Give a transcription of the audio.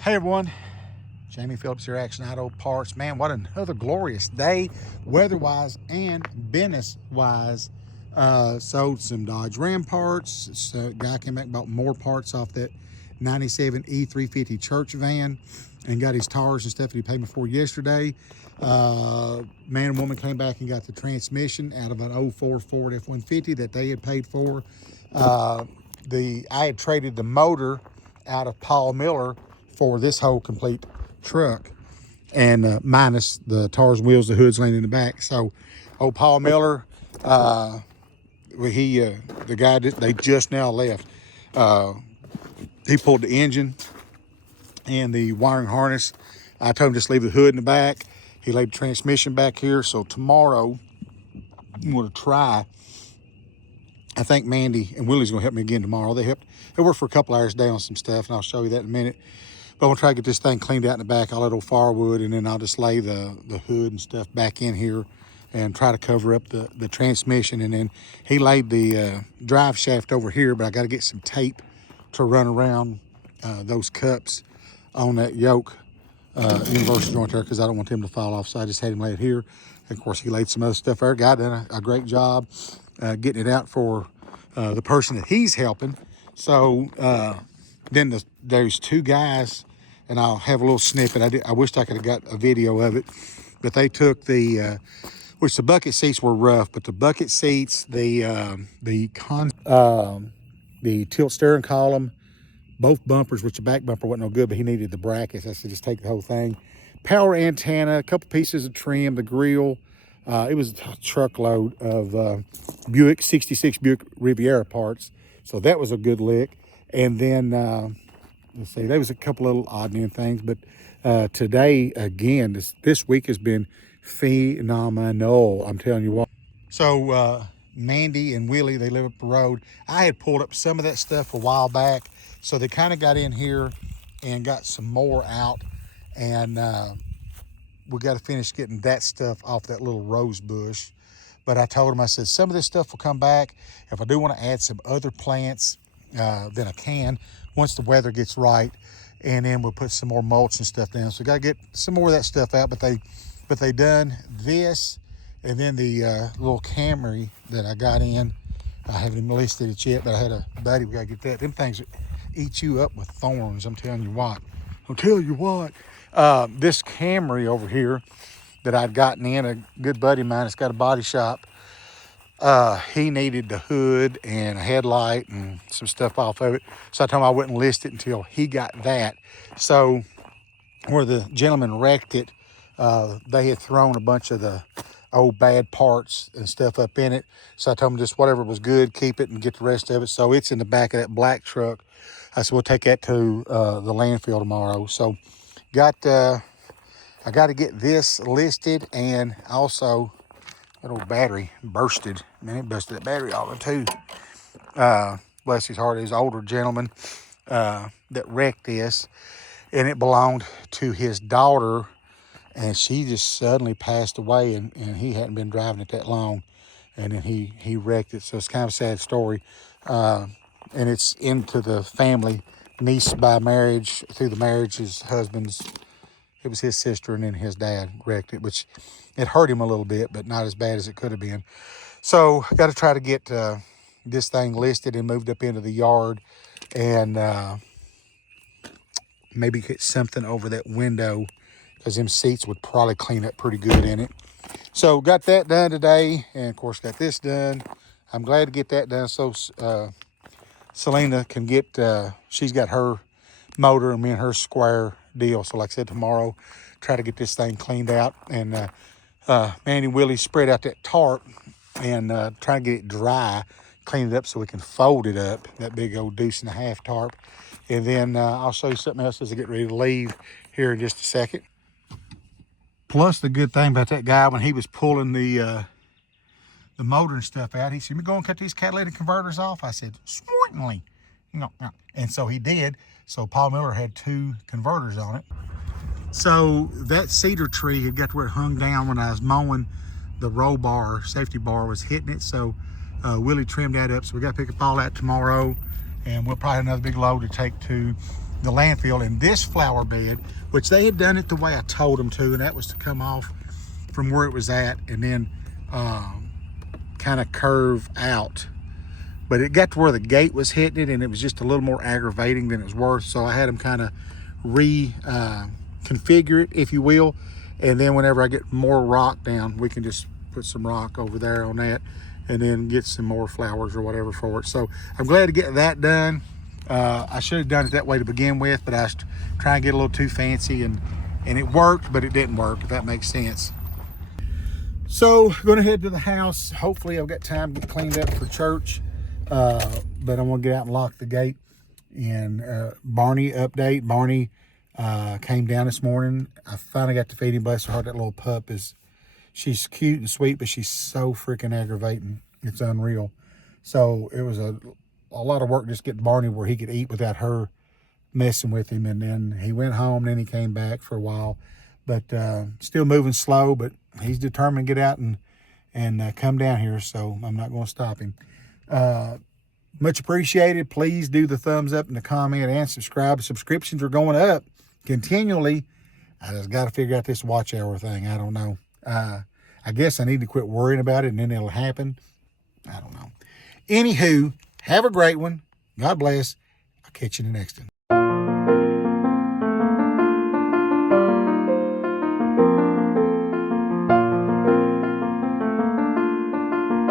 Hey everyone, Jamie Phillips here, Action Auto Parts. Man, what another glorious day, weather-wise and business-wise. Sold some Dodge Ram parts. So guy came back and bought more parts off that 97 E350 church van and got his tires and stuff that he paid me for yesterday. Man and woman came back and got the transmission out of an 04 Ford F-150 that they had paid for. I had traded the motor out of Paul Miller for this whole complete truck, and minus the tires, wheels, the hoods laying in the back. So old Paul Miller, the guy that they just now left, he pulled the engine and the wiring harness. I told him just leave the hood in the back. He laid the transmission back here. So tomorrow I'm going to try. I think Mandy and Willie's going to help me again tomorrow. They worked for a couple hours a day on some stuff, and I'll show you that in a minute. But I'm gonna try to get this thing cleaned out in the back, all that old firewood, and then I'll just lay the hood and stuff back in here and try to cover up the transmission. And then he laid the drive shaft over here, but I got to get some tape to run around those cups on that yoke universal joint there, because I don't want them to fall off. So I just had him lay it here. And of course, he laid some other stuff there. Guy done a great job getting it out for the person that he's helping. So then there's two guys, and I'll have a little snippet. I wished I could have got a video of it, but they took the bucket seats were rough, but the bucket seats, the tilt steering column, both bumpers, which the back bumper wasn't no good, but he needed the brackets. I said just take the whole thing. Power antenna, a couple pieces of trim, the grill. It was a truckload of Buick 66 Buick Riviera parts, so that was a good lick. And then let's see, there was a couple little odd end things, but today again, this week has been phenomenal. I'm telling you what. So Mandy and Willie, they live up the road. I had pulled up some of that stuff a while back, so they kind of got in here and got some more out, and we got to finish getting that stuff off that little rose bush. But I told them, I said, some of this stuff will come back. If I do want to add some other plants, then I can, once the weather gets right, and then we'll put some more mulch and stuff down. So we got to get some more of that stuff out, but they done this, and then the little Camry that I got in, I haven't even listed it yet, but I had a buddy, we got to get that. Them things eat you up with thorns, I'm telling you what. This Camry over here that I'd gotten in, a good buddy of mine, it's got a body shop. He needed the hood and a headlight and some stuff off of it. So I told him I wouldn't list it until he got that. So where the gentleman wrecked it, they had thrown a bunch of the old bad parts and stuff up in it. So I told him just whatever was good, keep it and get the rest of it. So it's in the back of that black truck. I said, we'll take that to the landfill tomorrow. So I got to get this listed, and also that old battery bursted. Man, it busted that battery all in two. Bless his heart, he's an older gentleman that wrecked this, and it belonged to his daughter, and she just suddenly passed away, and he hadn't been driving it that long, and then he wrecked it. So it's kind of a sad story, and it's into the family. Niece by marriage, through the marriage, his husband's, it was his sister, and then his dad wrecked it, which it hurt him a little bit, but not as bad as it could have been. So I got to try to get this thing listed and moved up into the yard, and maybe get something over that window, because them seats would probably clean up pretty good in it. So got that done today, and of course got this done. I'm glad to get that done so Selena can get, she's got her motor and me and her square deal. So like I said, tomorrow, try to get this thing cleaned out, and Mandy and Willie spread out that tarp and try to get it dry, clean it up so we can fold it up, that big old deuce and a half tarp. And then I'll show you something else as I get ready to leave here in just a second. Plus, the good thing about that guy, when he was pulling the motor and stuff out, he said, "You go and cut these catalytic converters off?" I said, "Certainly." And so he did. So Paul Miller had 2 converters on it. So that cedar tree had got to where it hung down when I was mowing. The roll bar, safety bar, was hitting it. So Willie trimmed that up. So we got to pick up all that tomorrow, and we'll probably have another big load to take to the landfill in this flower bed, which they had done it the way I told them to, and that was to come off from where it was at and then kind of curve out. But it got to where the gate was hitting it, and it was just a little more aggravating than it was worth. So I had them kind of configure it, if you will. And then whenever I get more rock down, we can just put some rock over there on that and then get some more flowers or whatever for it. So I'm glad to get that done. I should have done it that way to begin with, but I was trying to get a little too fancy, and it worked, but it didn't work, if that makes sense. So going to head to the house. Hopefully I've got time to get cleaned up for church. But I'm gonna get out and lock the gate. And Barney update. Barney came down this morning. I finally got to feed him. Bless her heart, that little pup she's cute and sweet, but she's so freaking aggravating. It's unreal. So it was a lot of work just getting Barney where he could eat without her messing with him. And then he went home, then he came back for a while, but still moving slow, but he's determined to get out and come down here. So I'm not going to stop him. Much appreciated. Please do the thumbs up and the comment and subscribe. Subscriptions are going up continually. I just got to figure out this watch hour thing. I don't know. I guess I need to quit worrying about it and then it'll happen. I don't know. Anywho, have a great one. God bless. I'll catch you in the next one.